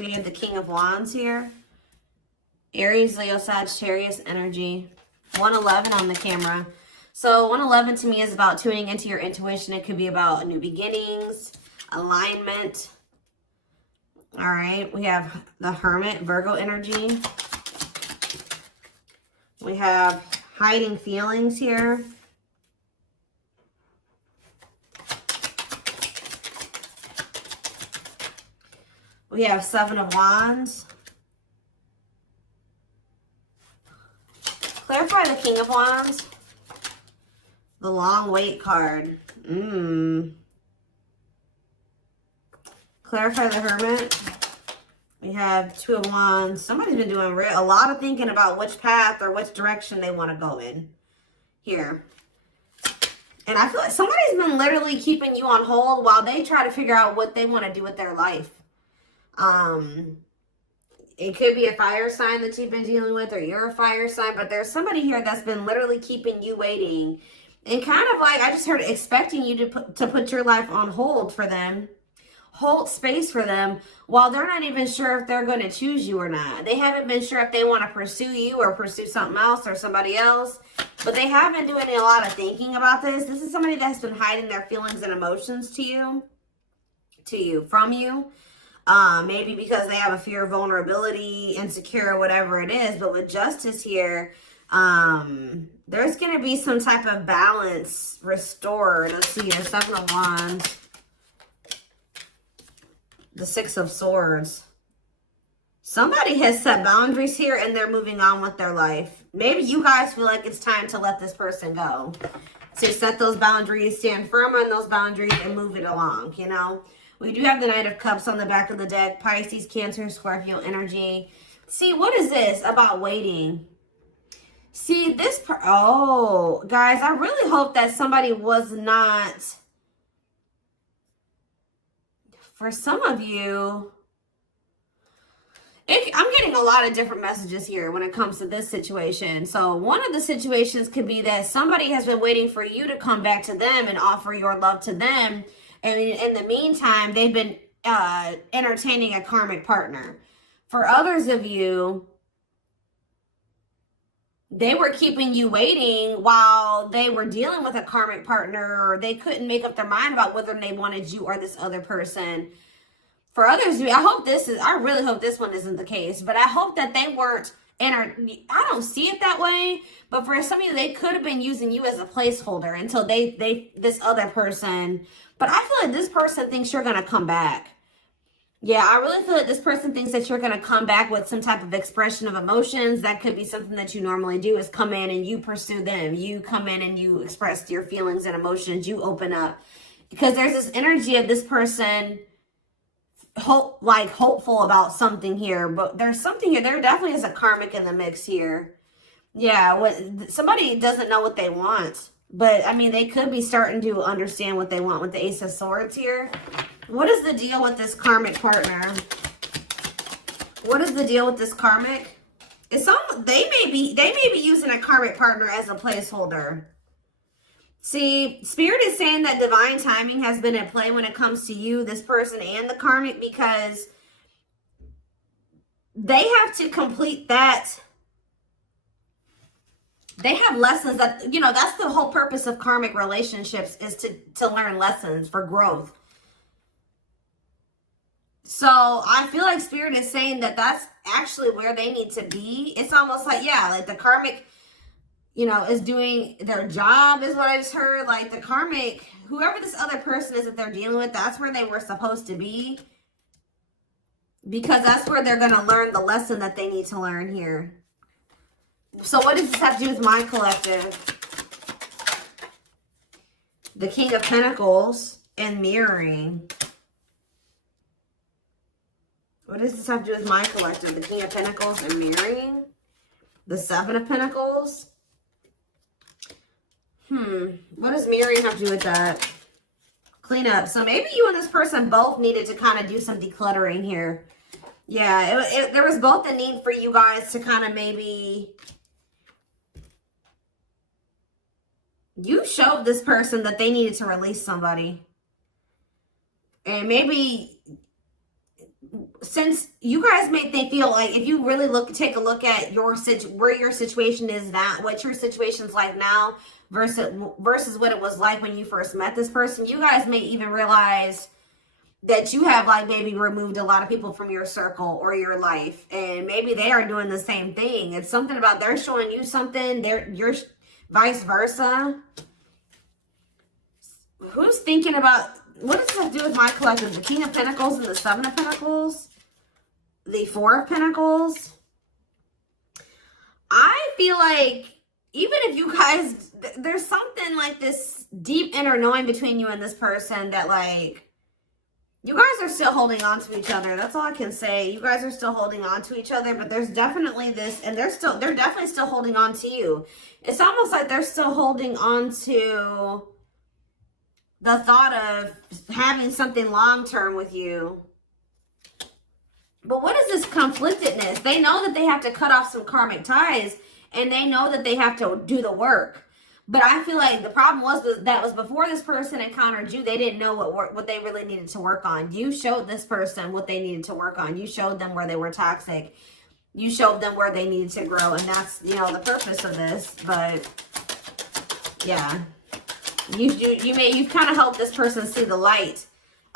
We have the King of Wands here. Aries, Leo, Sagittarius energy. 111 on the camera. So 111 to me is about tuning into your intuition. It could be about new beginnings, alignment. All right. We have the Hermit, Virgo energy. We have hiding feelings here. We have Seven of Wands. Clarify the King of Wands. The Long Wait card. Clarify the Hermit. We have Two of Wands. Somebody's been doing a lot of thinking about which path or which direction they want to go in here. And I feel like somebody's been literally keeping you on hold while they try to figure out what they want to do with their life. It could be a fire sign that you've been dealing with, or you're a fire sign, but there's somebody here that's been literally keeping you waiting and kind of like, I just heard, expecting you to put your life on hold for them, hold space for them, while they're not even sure if they're going to choose you or not. They haven't been sure if they want to pursue you or pursue something else or somebody else, but they have been doing a lot of thinking about this. This is somebody that's been hiding their feelings and emotions from you. Maybe because they have a fear of vulnerability, insecure, whatever it is. But with Justice here, there's going to be some type of balance restored. Let's see here, Seven of Wands. The Six of Swords. Somebody has set boundaries here and they're moving on with their life. Maybe you guys feel like it's time to let this person go. To set those boundaries, stand firm on those boundaries and move it along, you know. We do have the Knight of Cups on the back of the deck. Pisces, Cancer, Scorpio energy. See, what is this about waiting? See, this... Oh, guys, I really hope that somebody was not... For some of you... I'm getting a lot of different messages here when it comes to this situation. So one of the situations could be that somebody has been waiting for you to come back to them and offer your love to them. And in the meantime, they've been entertaining a karmic partner. For others of you, they were keeping you waiting while they were dealing with a karmic partner, or they couldn't make up their mind about whether they wanted you or this other person. For others of you, I really hope this one isn't the case, but I hope that they weren't, I don't see it that way, but for some of you, they could have been using you as a placeholder until this other person... But I feel like this person thinks you're going to come back. Yeah, I really feel like this person thinks that you're going to come back with some type of expression of emotions. That could be something that you normally do, is come in and you pursue them. You come in and you express your feelings and emotions. You open up. Because there's this energy of this person hopeful about something here. But there's something here. There definitely is a karmic in the mix here. Yeah, somebody doesn't know what they want. But, I mean, they could be starting to understand what they want with the Ace of Swords here. What is the deal with this karmic partner? What is the deal with this karmic? They may be using a karmic partner as a placeholder. See, Spirit is saying that divine timing has been at play when it comes to you, this person, and the karmic, because they have to complete that. They have lessons that, you know, that's the whole purpose of karmic relationships, is to learn lessons for growth. So I feel like Spirit is saying that that's actually where they need to be. It's almost like, yeah, like the karmic, you know, is doing their job, is what I just heard. Like the karmic, whoever this other person is that they're dealing with, that's where they were supposed to be. Because that's where they're going to learn the lesson that they need to learn here. So what does this have to do with my collective? The King of Pentacles and mirroring. What does this have to do with my collective? The King of Pentacles and mirroring. The Seven of Pentacles. What does mirroring have to do with that? Clean up. So maybe you and this person both needed to kind of do some decluttering here. Yeah, there was both a need for you guys to kind of maybe... You showed this person that they needed to release somebody. And maybe since you guys made they feel like, if you really take a look at where your situation is now, what your situation's like now versus what it was like when you first met this person, you guys may even realize that you have like maybe removed a lot of people from your circle or your life, and maybe they are doing the same thing. It's something about they're showing you something, you're vice versa. Who's thinking about, what does this have to do with my collective? The King of Pentacles and the Seven of Pentacles, the Four of Pentacles. I feel like even if you guys, there's something like this deep inner knowing between you and this person that like, you guys are still holding on to each other. That's all I can say. You guys are still holding on to each other, but there's definitely this, and they're definitely still holding on to you. It's almost like they're still holding on to the thought of having something long-term with you. But what is this conflictedness? They know that they have to cut off some karmic ties, and they know that they have to do the work. But I feel like the problem was before this person encountered you, they didn't know what they really needed to work on. You showed this person what they needed to work on. You showed them where they were toxic. You showed them where they needed to grow, and that's, you know, the purpose of this. But yeah, you've kind of helped this person see the light.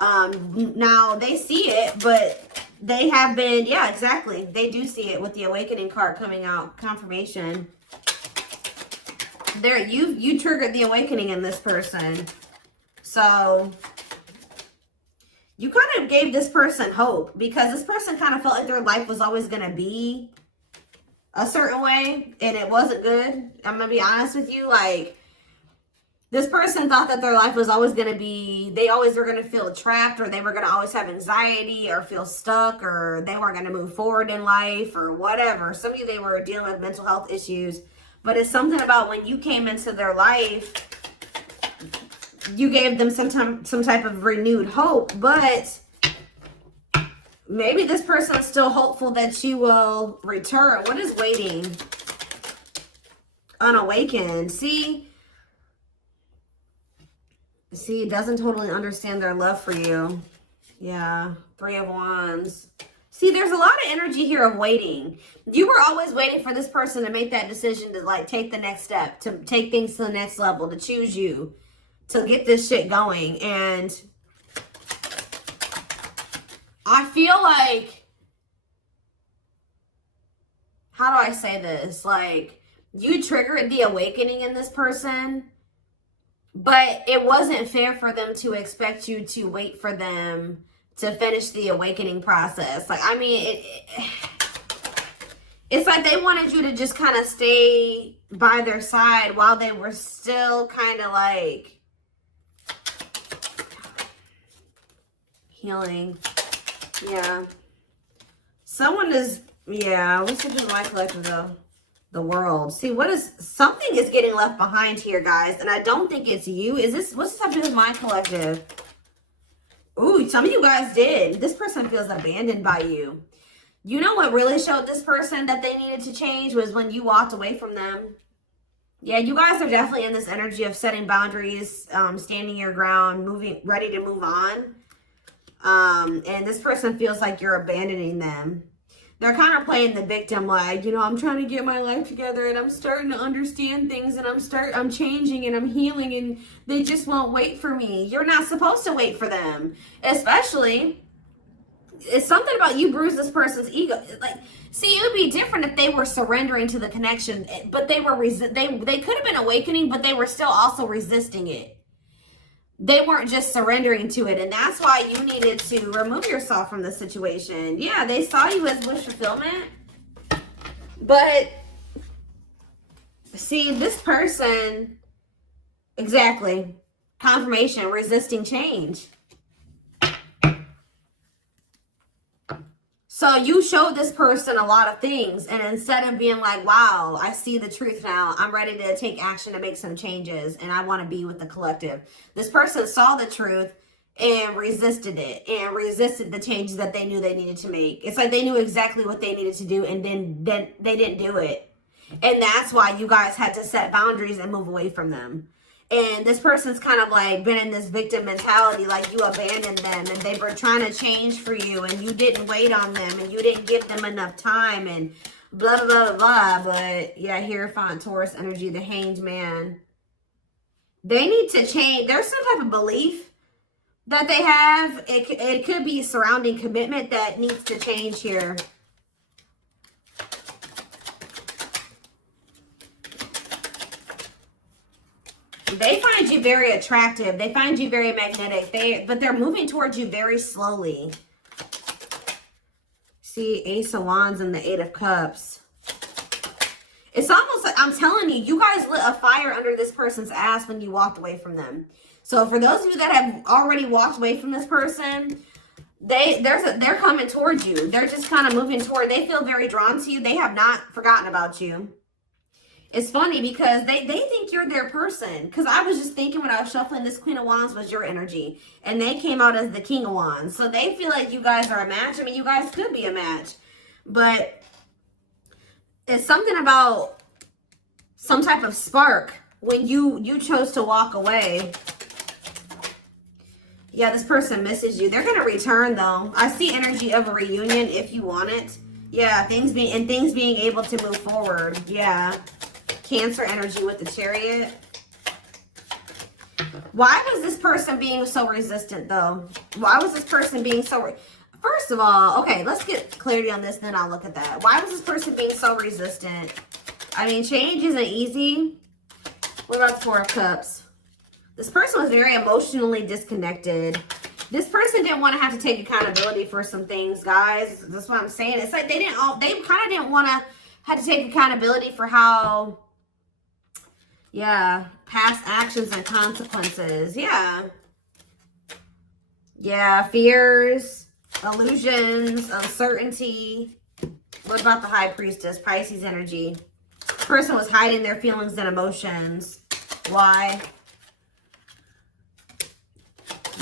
Now they see it, but they have been, yeah, exactly. They do see it with the Awakening card coming out, confirmation. There, you triggered the awakening in this person. So you kind of gave this person hope, because this person kind of felt like their life was always going to be a certain way, and it wasn't good. I'm going to be honest with you. Like, this person thought that their life was always going to be, they always were going to feel trapped, or they were going to always have anxiety or feel stuck, or they weren't going to move forward in life or whatever. Some of you, they were dealing with mental health issues. But it's something about when you came into their life, you gave them some type of renewed hope. But maybe this person is still hopeful that you will return. What is waiting? Unawakened. See, doesn't totally understand their love for you. Yeah, Three of Wands. See, there's a lot of energy here of waiting. You were always waiting for this person to make that decision to like take the next step, to take things to the next level, to choose you, to get this shit going. And I feel like, how do I say this? Like, you triggered the awakening in this person, but it wasn't fair for them to expect you to wait for them to finish the awakening process. Like, I mean, it's like they wanted you to just kind of stay by their side while they were still kind of like healing. Yeah. Someone is, yeah, what's it in my collective though? The World. See, something is getting left behind here, guys, and I don't think it's you. What's this have to do with my collective? Ooh, some of you guys did. This person feels abandoned by you. You know what really showed this person that they needed to change was when you walked away from them. Yeah, you guys are definitely in this energy of setting boundaries, standing your ground, ready to move on. And this person feels like you're abandoning them. They're kind of playing the victim, like, you know, I'm trying to get my life together and I'm starting to understand things and I'm changing and I'm healing and they just won't wait for me. You're not supposed to wait for them. Especially, it's something about you bruised this person's ego. Like, see, it would be different if they were surrendering to the connection, but they could have been awakening, but they were still also resisting it. They weren't just surrendering to it, and that's why you needed to remove yourself from the situation. Yeah, they saw you as wish fulfillment, but see, this person, exactly, confirmation, resisting change. So you showed this person a lot of things, and instead of being like, wow, I see the truth now, I'm ready to take action to make some changes, and I want to be with the collective. This person saw the truth and resisted it, and resisted the changes that they knew they needed to make. It's like they knew exactly what they needed to do, and then they didn't do it. And that's why you guys had to set boundaries and move away from them. And this person's kind of like been in this victim mentality, like you abandoned them and they were trying to change for you and you didn't wait on them and you didn't give them enough time and blah, blah, blah, blah. But yeah, Hierophant, Taurus energy, the Hanged Man. They need to change. There's some type of belief that they have. It could be surrounding commitment that needs to change here. They find you very attractive. They find you very magnetic. But they're moving towards you very slowly. See, Ace of Wands and the Eight of Cups. It's almost like, I'm telling you, you guys lit a fire under this person's ass when you walked away from them. So for those of you that have already walked away from this person, they're coming towards you. They're just kind of moving toward. They feel very drawn to you. They have not forgotten about you. It's funny because they think you're their person. Because I was just thinking when I was shuffling, this Queen of Wands was your energy. And they came out as the King of Wands. So they feel like you guys are a match. I mean, you guys could be a match. But it's something about some type of spark when you chose to walk away. Yeah, this person misses you. They're going to return, though. I see energy of a reunion if you want it. Yeah, things being able to move forward. Yeah. Cancer energy with the Chariot. Why was this person being so resistant, though? Why was this person being so... First of all, okay, let's get clarity on this, then I'll look at that. Why was this person being so resistant? I mean, change isn't easy. What about the Four of Cups? This person was very emotionally disconnected. This person didn't want to have to take accountability for some things, guys. That's what I'm saying. It's like they kind of didn't want to have to take accountability for how... Yeah, past actions and consequences. Yeah. Yeah, fears, illusions, uncertainty. What about the High Priestess? Pisces energy. This person was hiding their feelings and emotions. Why?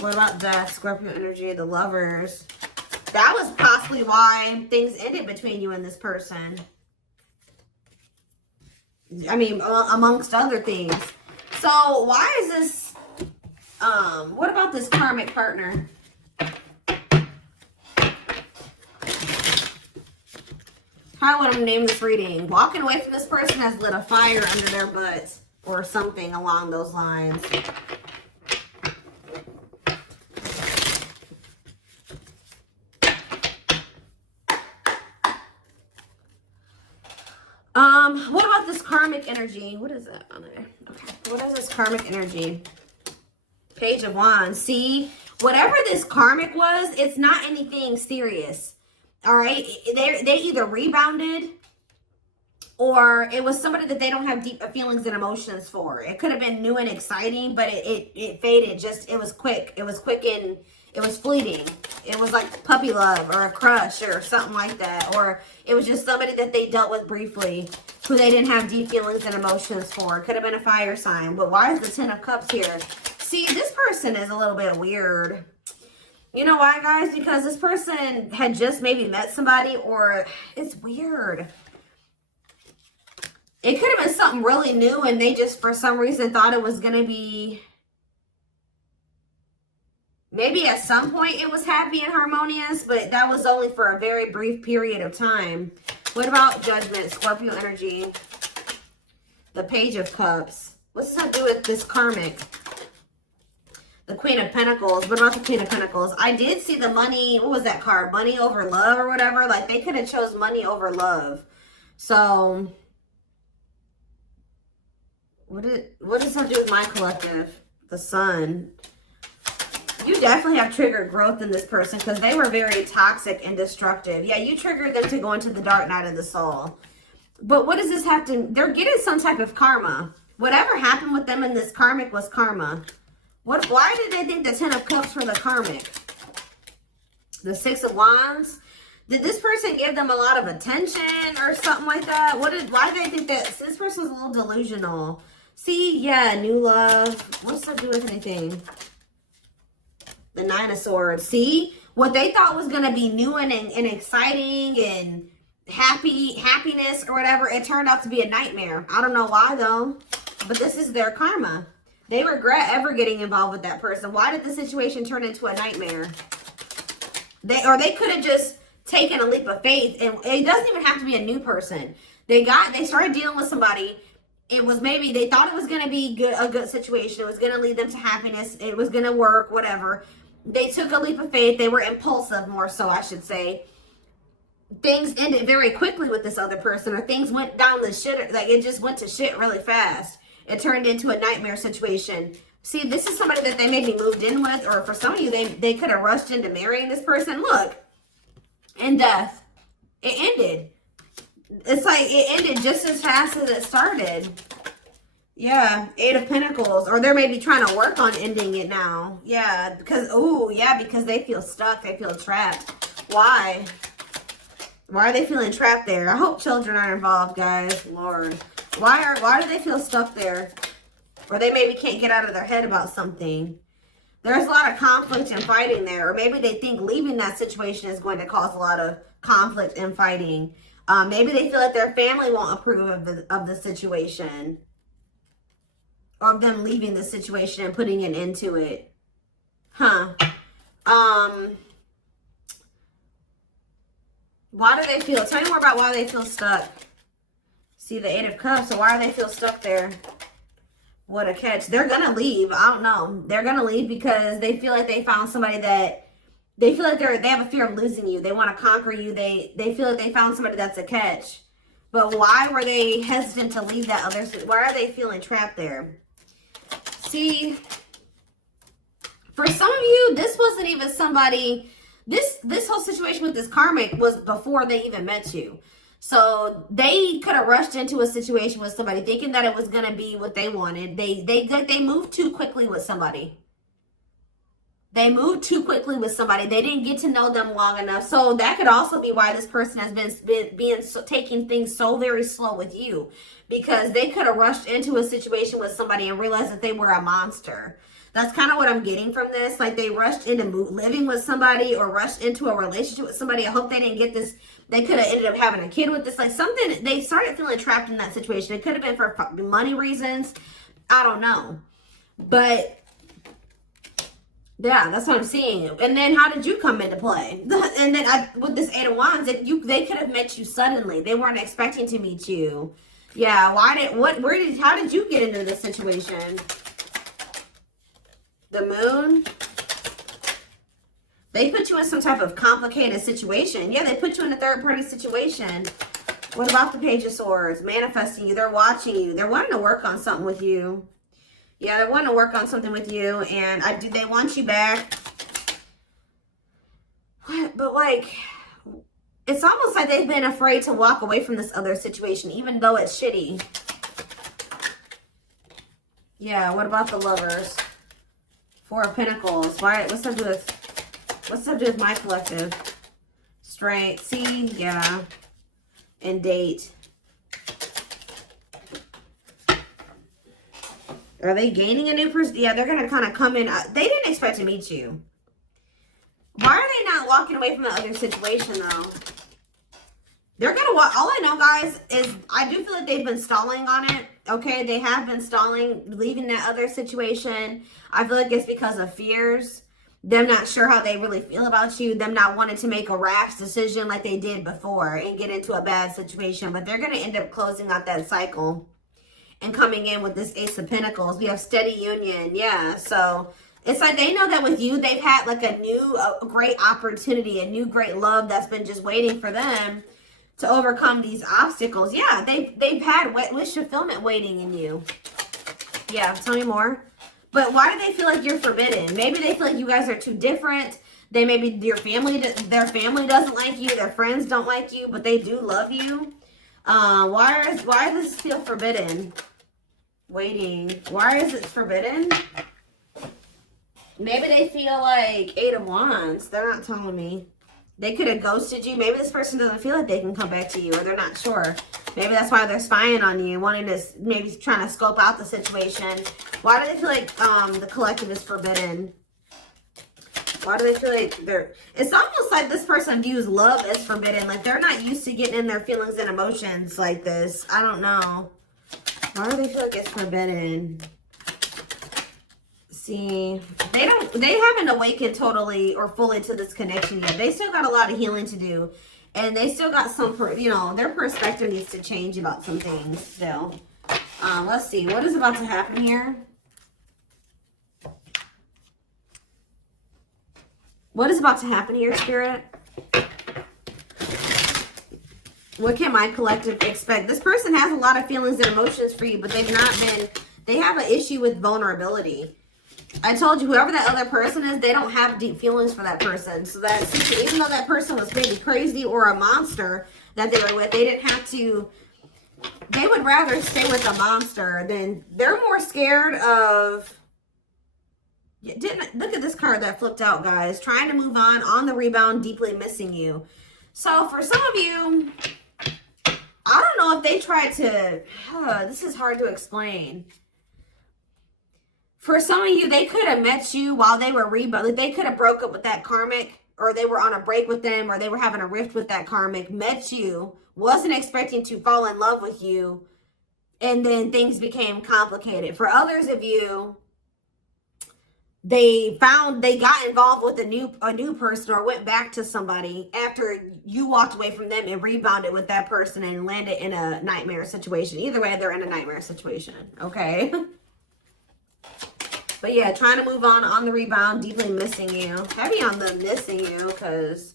What about Death? Scorpio energy, the Lovers. That was possibly why things ended between you and this person. I mean, amongst other things. So, why is this, what about this karmic partner? How would I name this reading? Walking away from this person has lit a fire under their butts or something along those lines. What about this karmic energy? What is that on there? Okay. What is this karmic energy? Page of Wands. See, whatever this karmic was, it's not anything serious. All right. They either rebounded or it was somebody that they don't have deep feelings and emotions for. It could have been new and exciting, but it faded. It was quick. It was quick and it was fleeting. It was like puppy love or a crush or something like that. Or it was just somebody that they dealt with briefly who they didn't have deep feelings and emotions for. It could have been a fire sign. But why is the Ten of Cups here? See, this person is a little bit weird. You know why, guys? Because this person had just maybe met somebody, or it's weird. It could have been something really new and they just, for some reason, thought it was going to be... Maybe at some point it was happy and harmonious, but that was only for a very brief period of time. What about Judgment, Scorpio energy? The Page of Cups. What's that do with this karmic? The Queen of Pentacles. What about the Queen of Pentacles? I did see the money. What was that card? Money over love or whatever. Like they could have chose money over love. So what does that do with my collective? The Sun. You definitely have triggered growth in this person because they were very toxic and destructive. Yeah, you triggered them to go into the dark night of the soul. But what does this have to... They're getting some type of karma. Whatever happened with them in this karmic was karma. Why did they think the Ten of Cups were the karmic? The Six of Wands? Did this person give them a lot of attention or something like that? Why did they think that... This person's a little delusional. See, yeah, new love. What's that do with anything? The Nine of Swords. See? What they thought was going to be new and exciting and happiness or whatever, it turned out to be a nightmare. I don't know why, though. But this is their karma. They regret ever getting involved with that person. Why did the situation turn into a nightmare? They could have just taken a leap of faith, and it doesn't even have to be a new person. They started dealing with somebody. It was maybe they thought it was going to be a good situation. It was going to lead them to happiness. It was going to work, whatever. They took a leap of faith. They were impulsive, more so, I should say. Things ended very quickly with this other person, or things went down the shit. Like, it just went to shit really fast. It turned into a nightmare situation. See, this is somebody that they maybe moved in with, or for some of you, they could have rushed into marrying this person. Look, in death, it ended. It's like it ended just as fast as it started. Yeah, 8 of Pentacles. Or they're maybe trying to work on ending it now. Yeah, because, oh, yeah, because they feel stuck. They feel trapped. Why? Why are they feeling trapped there? I hope children are involved, guys. Lord. Why do they feel stuck there? Or they maybe can't get out of their head about something. There's a lot of conflict and fighting there. Or maybe they think leaving that situation is going to cause a lot of conflict and fighting. Maybe they feel like their family won't approve of the situation. Or of them leaving the situation and putting an end to it. Huh. Why do they feel? Tell me more about why they feel stuck. See the 8 of Cups. So why do they feel stuck there? What a catch. They're going to leave. I don't know. They're going to leave because they feel like they found somebody that they feel like they have a fear of losing you. They want to conquer you. They feel like they found somebody that's a catch. But why were they hesitant to leave that other? Why are they feeling trapped there? See, for some of you, this wasn't even somebody. This whole situation with this karmic was before they even met you. So they could have rushed into a situation with somebody thinking that it was going to be what they wanted. They moved too quickly with somebody. They moved too quickly with somebody. They didn't get to know them long enough. So that could also be why this person has been taking things so very slow with you. Because they could have rushed into a situation with somebody and realized that they were a monster. That's kind of what I'm getting from this. Like they rushed into living with somebody or rushed into a relationship with somebody. I hope they didn't get this. They could have ended up having a kid with this. Like something, they started feeling trapped in that situation. It could have been for money reasons. I don't know. But yeah, that's what I'm seeing. And then how did you come into play? And then with this 8 of Wands, they could have met you suddenly. They weren't expecting to meet you. Yeah, how did you get into this situation? The Moon. They put you in some type of complicated situation. Yeah, they put you in a third-party situation. What about the Page of Swords? Manifesting you. They're watching you. They're wanting to work on something with you. Yeah, they're wanting to work on something with you. And they want you back. But like, it's almost like they've been afraid to walk away from this other situation, even though it's shitty. Yeah, what about the Lovers? 4 of Pentacles. What's that do with my collective? Strength. See? Yeah. And date. Are they gaining a new person? Yeah, they're going to kind of come in. They didn't expect to meet you. Why are they not walking away from the other situation, though? They're going to walk. All I know, guys, is I do feel like they've been stalling on it. Okay, they have been stalling, leaving that other situation. I feel like it's because of fears. Them not sure how they really feel about you. Them not wanting to make a rash decision like they did before and get into a bad situation. But they're going to end up closing out that cycle and coming in with this Ace of Pentacles. We have steady union. Yeah, so it's like they know that with you, they've had like a new great opportunity, a new great love that's been just waiting for them to overcome these obstacles. Yeah, they've had wish fulfillment waiting in you. Yeah, tell me more. But why do they feel like you're forbidden? Maybe they feel like you guys are too different. Maybe their family doesn't like you. Their friends don't like you, but they do love you. Why does this feel forbidden? Waiting. Why is it forbidden? Maybe they feel like 8 of Wands. They're not telling me. They could have ghosted you. Maybe this person doesn't feel like they can come back to you, or they're not sure. Maybe that's why they're spying on you, wanting to, maybe trying to scope out the situation. Why do they feel like the collective is forbidden? Why do they feel like it's almost like this person views love as forbidden. Like they're not used to getting in their feelings and emotions like this. I don't know. Why do they feel like it's forbidden? See, they haven't awakened totally or fully to this connection yet. They still got a lot of healing to do. And they still got some, you know, their perspective needs to change about some things still. Let's see. What is about to happen here? What is about to happen here, Spirit? What can my collective expect? This person has a lot of feelings and emotions for you, but they've not been, they have an issue with vulnerability. I told you, whoever that other person is, they don't have deep feelings for that person. So that, even though that person was maybe crazy or a monster that they were with, they didn't have to, they would rather stay with a monster than, they're more scared of, look at this card that flipped out, guys. Trying to move on the rebound, deeply missing you. So for some of you, I don't know if they tried to, this is hard to explain. For some of you, they could have met you while they were rebounding. They could have broke up with that karmic, or they were on a break with them, or they were having a rift with that karmic, met you, wasn't expecting to fall in love with you, and then things became complicated. For others of you, they got involved with a new person or went back to somebody after you walked away from them and rebounded with that person and landed in a nightmare situation. Either way, they're in a nightmare situation, okay? But yeah, trying to move on the rebound, deeply missing you. Heavy on the missing you, because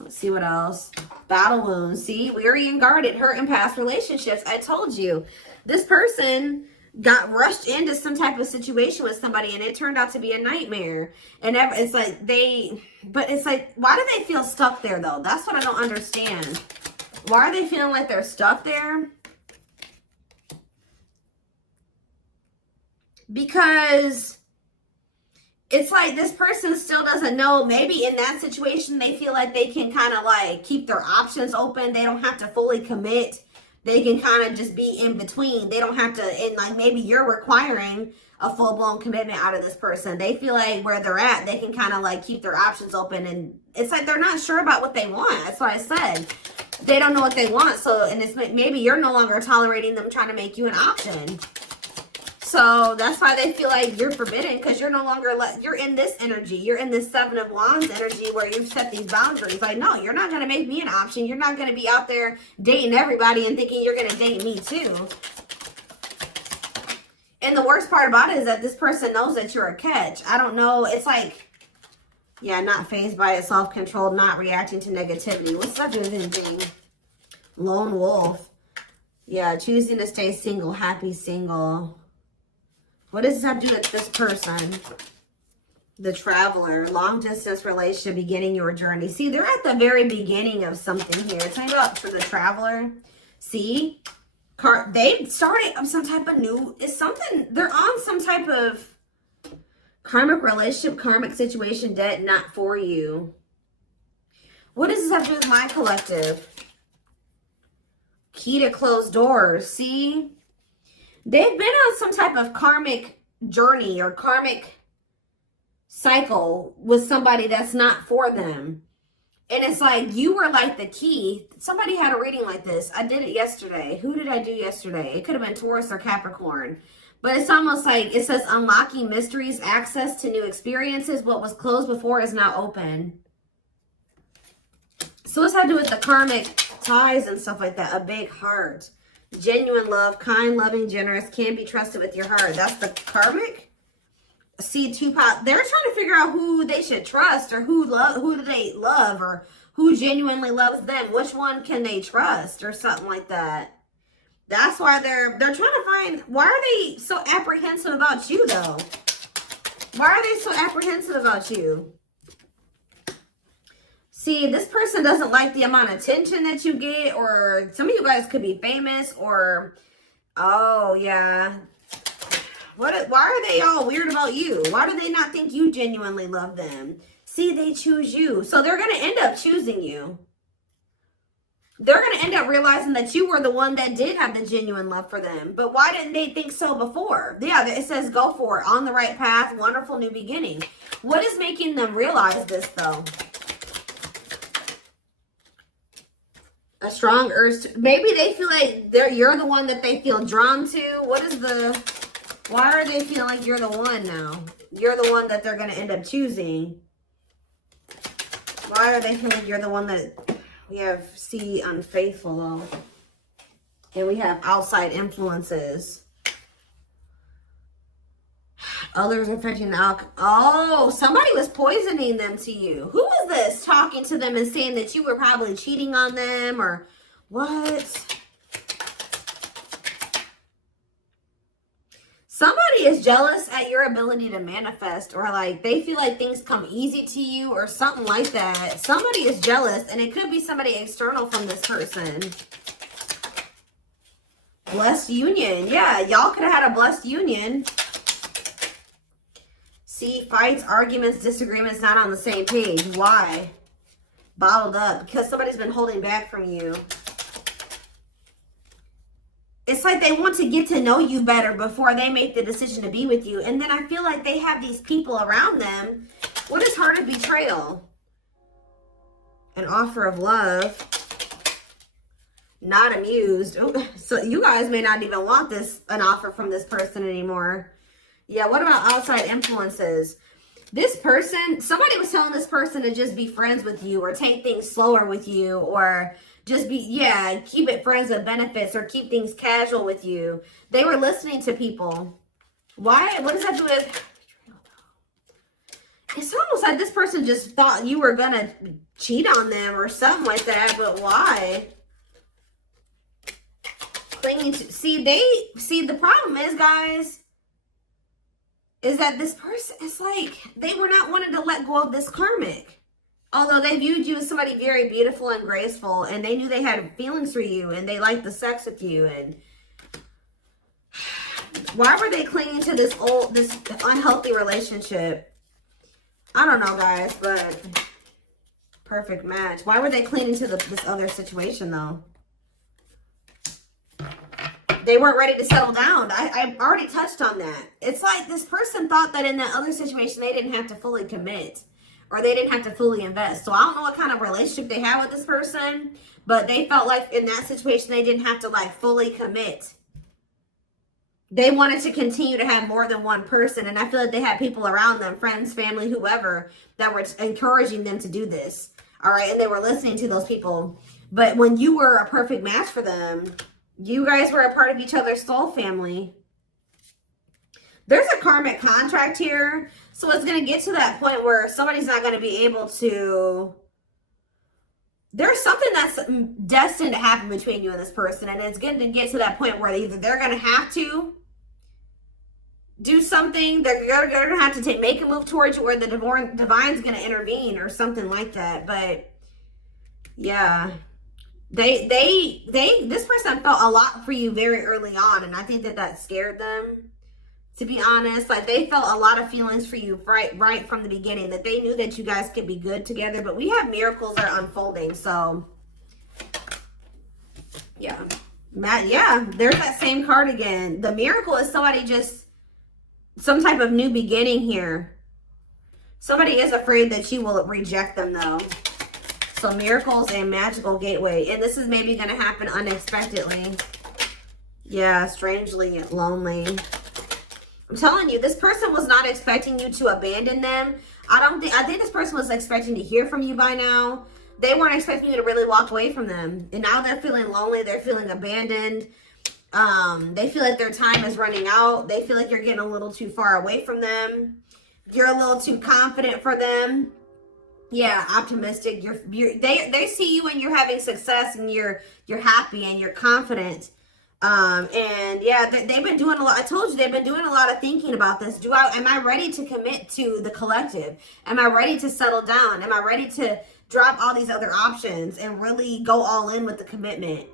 let's see what else. Battle wounds. See, weary and guarded, hurt in past relationships. I told you, this person got rushed into some type of situation with somebody and it turned out to be a nightmare. And it's like but it's like, why do they feel stuck there though? That's what I don't understand. Why are they feeling like they're stuck there? Because it's like this person still doesn't know. Maybe in that situation, they feel like they can kind of like keep their options open. They don't have to fully commit. They can kind of just be in between. They don't have to, and like maybe you're requiring a full-blown commitment out of this person. They feel like where they're at, they can kind of like keep their options open. And it's like they're not sure about what they want. That's what I said. They don't know what they want. So, and it's maybe you're no longer tolerating them trying to make you an option. So that's why they feel like you're forbidden, because you're no longer, you're in this energy. You're in this Seven of Wands energy where you've set these boundaries. Like, no, you're not going to make me an option. You're not going to be out there dating everybody and thinking you're going to date me too. And the worst part about it is that this person knows that you're a catch. I don't know. It's like, yeah, not fazed by it, self-controlled, not reacting to negativity. What's that doing with anything? Lone wolf. Yeah, choosing to stay single, happy single. What does this have to do with this person? The traveler, long distance relationship, beginning your journey. See, they're at the very beginning of something here. Tell me about for the traveler. See, they started some type of new, it's something, they're on some type of karmic relationship, karmic situation, debt not for you. What does this have to do with my collective? Key to closed doors. See, they've been on some type of karmic journey or karmic cycle with somebody that's not for them. And it's like you were like the key. Somebody had a reading like this. I did it yesterday. Who did I do yesterday? It could have been Taurus or Capricorn. But it's almost like it says unlocking mysteries, access to new experiences. What was closed before is now open. So what's that to do with the karmic ties and stuff like that? A big heart. Genuine love, kind, loving, generous, can be trusted with your heart. That's the karmic. See, two pot. They're trying to figure out who they should trust, or who do they love, or who genuinely loves them. Which one can they trust, or something like that. That's why they're trying to find. Why are they so apprehensive about you though? Why are they so apprehensive about you? See, this person doesn't like the amount of attention that you get, or some of you guys could be famous, or, oh, yeah. Why are they all weird about you? Why do they not think you genuinely love them? See, they choose you. So they're going to end up choosing you. They're going to end up realizing that you were the one that did have the genuine love for them. But why didn't they think so before? Yeah, it says go for it. On the right path, wonderful new beginning. What is making them realize this, though? A strong urge to, maybe they feel like you're the one that they feel drawn to. What is the Why are they feeling like you're the one now? You're the one that they're going to end up choosing. Why are they feeling like you're the one that... We have C, unfaithful, though. And we have outside influences. Others affecting alcohol. Oh, somebody was poisoning them to you. Who was this talking to them and saying that you were probably cheating on them or what? Somebody is jealous at your ability to manifest, or like they feel like things come easy to you or something like that. Somebody is jealous, and it could be somebody external from this person. Blessed union. Yeah, y'all could have had a blessed union. See, fights, arguments, disagreements, not on the same page. Why? Bottled up. Because somebody's been holding back from you. It's like they want to get to know you better before they make the decision to be with you. And then I feel like they have these people around them. What is heart of betrayal? An offer of love. Not amused. Oh, so you guys may not even want an offer from this person anymore. Yeah, what about outside influences? This person, somebody was telling this person to just be friends with you or take things slower with you or just be, yeah, keep it friends with benefits or keep things casual with you. They were listening to people. Why? What does that do with... It's almost like this person just thought you were going to cheat on them or something like that, but why? Clinging to... See, the problem is, guys... is that this person, it's like they were not wanting to let go of this karmic. Although they viewed you as somebody very beautiful and graceful, and they knew they had feelings for you, and they liked the sex with you, and why were they clinging to this unhealthy relationship? I don't know, guys, but perfect match. Why were they clinging to this other situation, though? They weren't ready to settle down. I already touched on that. It's like this person thought that in that other situation, they didn't have to fully commit or they didn't have to fully invest. So I don't know what kind of relationship they had with this person, but they felt like in that situation, they didn't have to like fully commit. They wanted to continue to have more than one person. And I feel like they had people around them, friends, family, whoever, that were encouraging them to do this. All right. And they were listening to those people. But when you were a perfect match for them, you guys were a part of each other's soul family. There's a karmic contract here. So it's going to get to that point where somebody's not going to be able to... There's something that's destined to happen between you and this person. And it's going to get to that point where either they're going to have to do something. They're going to have to make a move towards you, or the divine's going to intervene or something like that. But yeah... This person felt a lot for you very early on, and I think that scared them, to be honest. Like, they felt a lot of feelings for you right from the beginning, that they knew that you guys could be good together. But we have miracles that are unfolding, so yeah. Yeah, there's that same card again. The miracle is somebody just, some type of new beginning here. Somebody is afraid that you will reject them, though. So miracles and magical gateway. And this is maybe going to happen unexpectedly. Yeah, strangely lonely. I'm telling you, this person was not expecting you to abandon them. I think this person was expecting to hear from you by now. They weren't expecting you to really walk away from them. And now they're feeling lonely. They're feeling abandoned. They feel like their time is running out. They feel like you're getting a little too far away from them. You're a little too confident for them. Yeah, optimistic. They see you when you're having success and you're happy and you're confident. And yeah, they've been doing a lot. I told you they've been doing a lot of thinking about this. Am I ready to commit to the collective? Am I ready to settle down? Am I ready to drop all these other options and really go all in with the commitment?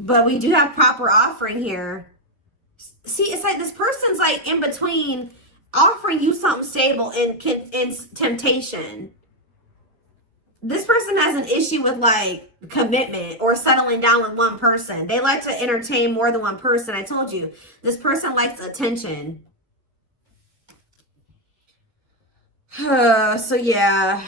But we do have proper offering here. See, it's like this person's like in between offering you something stable and temptation. This person has an issue with like commitment or settling down with one person. They like to entertain more than one person. I told you, this person likes attention. So yeah.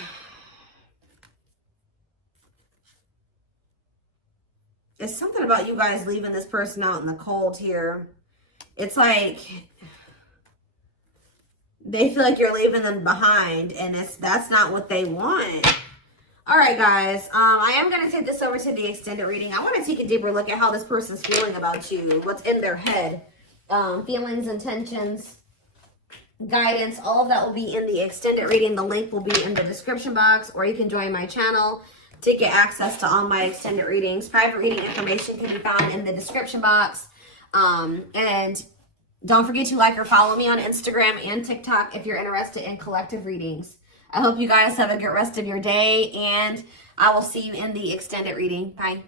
It's something about you guys leaving this person out in the cold here. it's like they feel like you're leaving them behind, and that's not what they want. All right, guys. I am going to take this over to the extended reading. I want to take a deeper look at how this person's feeling about you, what's in their head, feelings, intentions, guidance. All of that will be in the extended reading. The link will be in the description box, or you can join my channel to get access to all my extended readings. Private reading information can be found in the description box. And don't forget to like or follow me on Instagram and TikTok if you're interested in collective readings. I hope you guys have a good rest of your day, and I will see you in the extended reading. Bye.